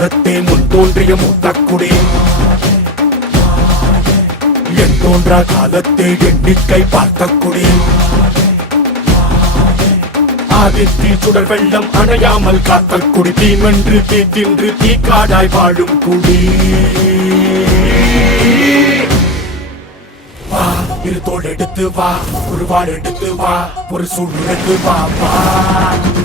காலத்தே முன் தோன்றிய மூத்தக்குடி என் தோன்றா காலத்தே எண்ணிக்கை பார்த்த குடி ஆதித்தி சுடர் வெள்ளம் அணையாமல் காத்த குடி தீமென்று தீ தின்று தீ காடாய் வாழும் குடி வா இரு தோள் எடுத்து வா ஒரு வாள் எடுத்து வா ஒரு சூழ் எடுத்து வா வா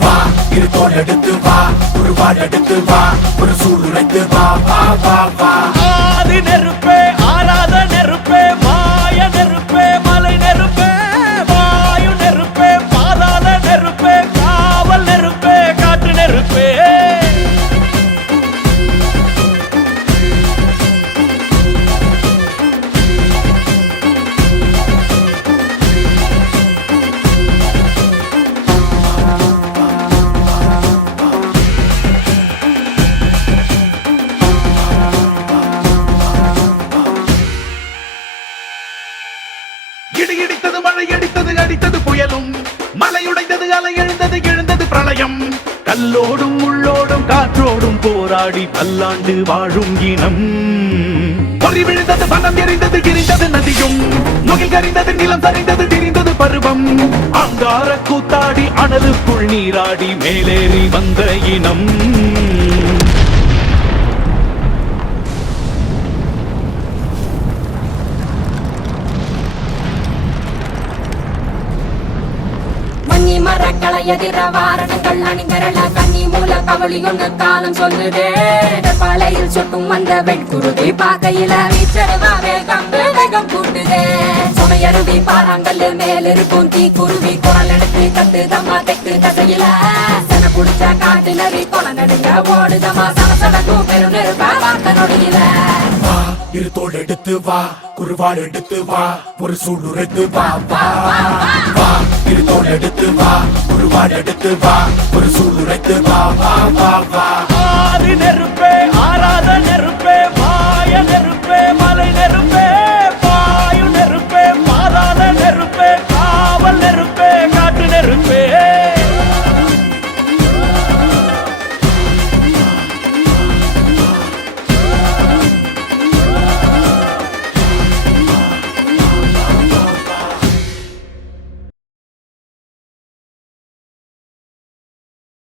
வா இரு தோள் எடுத்து வா ஒரு வாள் எடுத்து வா ஒரு சூழ் உரைத்து வா வா வா வா ஆதி நெருப்பே ஆராத நெருப்பே மாய நெருப்பே மலை நெருப்பே வாயு நெருப்பே பாதாள நெருப்பே காவல் நெருப்பே காற்று நெருப்பே இடி இடித்தது மழை அடித்தது அடித்தது புயலும் மலையுடைந்தது அலை எழுந்தது எழுந்தது பிரளயம் கல்லோடும் உள்ளோடும் காற்றோடும் போராடி பல்லாண்டு வாழும் இனம் பொறி விழுந்தது பணம் எரிந்தது கிரிந்தது நதியும் முகில் கரிந்தது நிலம் சரிந்தது திரிந்தது பருவம் அங்கார கூத்தாடி அனலுக்குள் நீராடி மேலேறி வந்த இனம் மரக்களை எதிர வாரணங்கள் அணிந்தரள கன்னி மூல கவளி கொண்டு காலம் சொல்லுதே பாலையில் சொட்டும் வந்த வெண்குருதி பாக்கையில வீச்சருவா வேகம் வேகம் கூட்டுதே சுமையருவி பாறாங்கல்லு மேல் இருக்கும் தீ குருவி குரல் எடுத்து கத்து தம்மா தெக்கு தசையில சென குடிச்ச காட்டு நரி கொலை நடுங்க ஓடுதமா சலசலக்கும் பெரும் நெருப்ப வார்த்த நொடியில இரு தோள் எடுத்து வா குருவாள் எடுத்து வா ஒரு சூழ் உரைத்து வா வா வா இரு தோள் எடுத்து வா குருவாள் எடுத்து வா ஒரு சூழ் உரைத்து வா வா வா வா ஆதி நெருப்பே